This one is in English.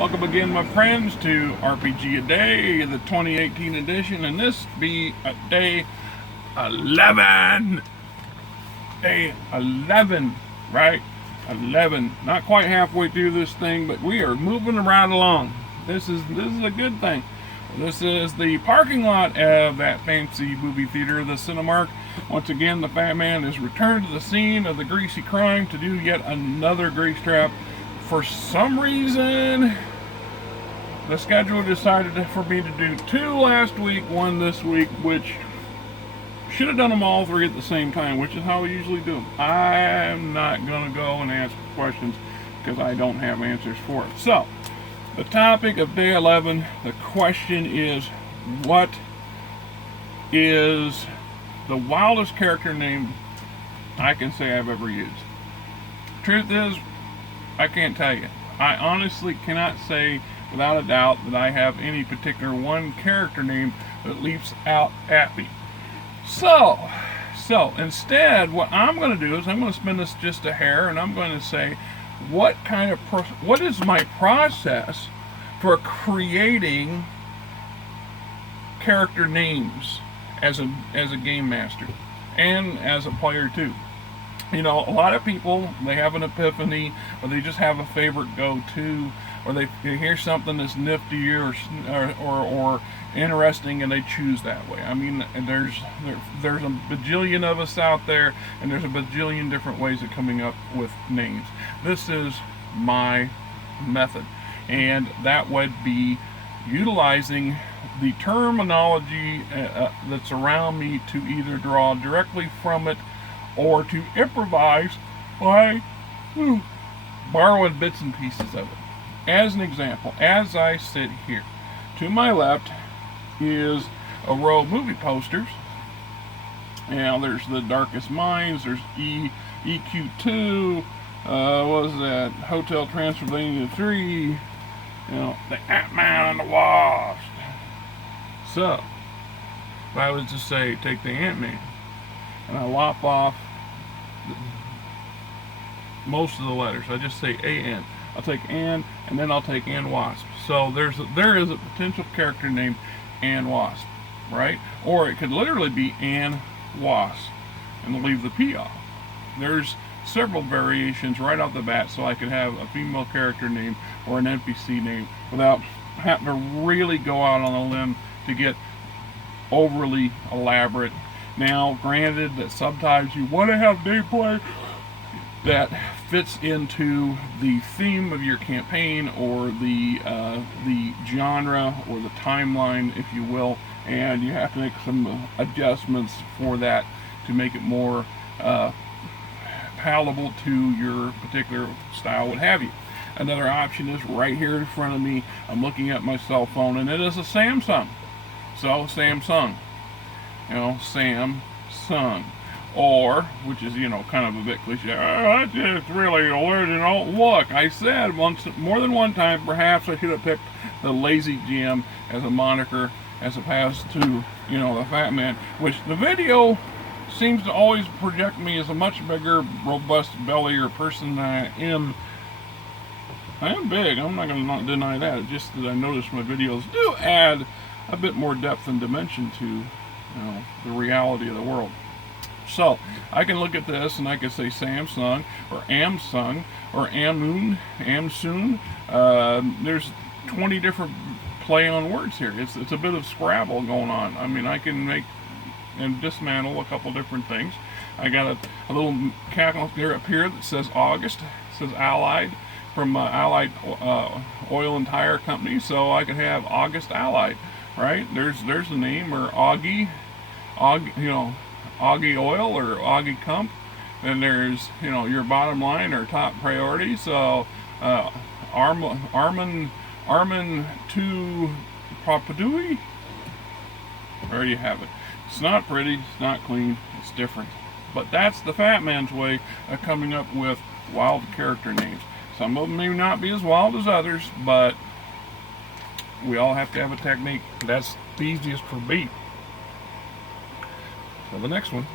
Welcome again, my friends, to RPG-A-Day, the 2018 edition, and this be day 11. Day 11, right? 11. Not quite halfway through this thing, but we are moving right along. This is a good thing. This is the parking lot of that fancy movie theater, the Cinemark. Once again, the fat man is returned to the scene of the greasy crime to do yet another grease trap. For some reason, the schedule decided for me to do 2 last week, 1 this week, which should have done them all 3 at the same time, which is how we usually do them. I'm not going to go and ask questions because I don't have answers for it. So, the topic of day 11, the question is, what is the wildest character name I can say I've ever used? Truth is, I can't tell you. I honestly cannot say without a doubt that I have any particular one character name that leaps out at me. So instead, what I'm going to do is I'm going to spin this just a hair, and I'm going to say, what is my process for creating character names as a game master and as a player too. You know, a lot of people, they have an epiphany, or they just have a favorite go-to, or they hear something that's nifty or interesting, and they choose that way. I mean, there's a bajillion of us out there, and there's a bajillion different ways of coming up with names. This is my method, and that would be utilizing the terminology that's around me to either draw directly from it or to improvise by borrowing bits and pieces of it. As an example, as I sit here, to my left is a row of movie posters. Now there's The Darkest Minds, there's EQ2, what was that, Hotel Transylvania 3, you know, the Ant-Man and the Wasp. So, if I was to say, take the Ant-Man, and I lop off most of the letters. I just say A-N. I'll take Ann, and then I'll take Ann Wasp. So there is a potential character named Ann Wasp, right? Or it could literally be Ann Wasp, and leave the P off. There's several variations right off the bat, so I could have a female character name or an NPC name without having to really go out on a limb to get overly elaborate. Now, granted that sometimes you want to have gameplay that fits into the theme of your campaign, or the genre, or the timeline, if you will, and you have to make some adjustments for that to make it more palatable to your particular style, what have you. Another option is right here in front of me. I'm looking at my cell phone, and it is a Samsung. So, Samsung. You know, Samsung. Or, which is, you know, kind of a bit cliche, that's just really original. Look, I said more than one time, perhaps I should have picked the Lazy Jim as a moniker, as opposed to, you know, the Fat Man, which the video seems to always project me as a much bigger, robust bellier person than I am. I am big, I'm not going to deny that. It's just that I noticed my videos do add a bit more depth and dimension to, you know, the reality of the world. So, I can look at this and I can say Samsung, or Amsung, or Amun, Amsoon. There's 20 different play on words here. It's a bit of Scrabble going on. I mean, I can make and dismantle a couple different things. I got a little calculator up here that says August. It says Allied, from Allied Oil and Tire Company, so I could have August Allied, right? There's the name, or Augie, you know, Augie Oil or Augie Comp. Then there's, you know, your bottom line or top priority. So Armin to Papadui. There you have it. It's not pretty, it's not clean, it's different. But that's the Fat Man's way of coming up with wild character names. Some of them may not be as wild as others, but we all have to have a technique. That's the easiest for me. Till the next one.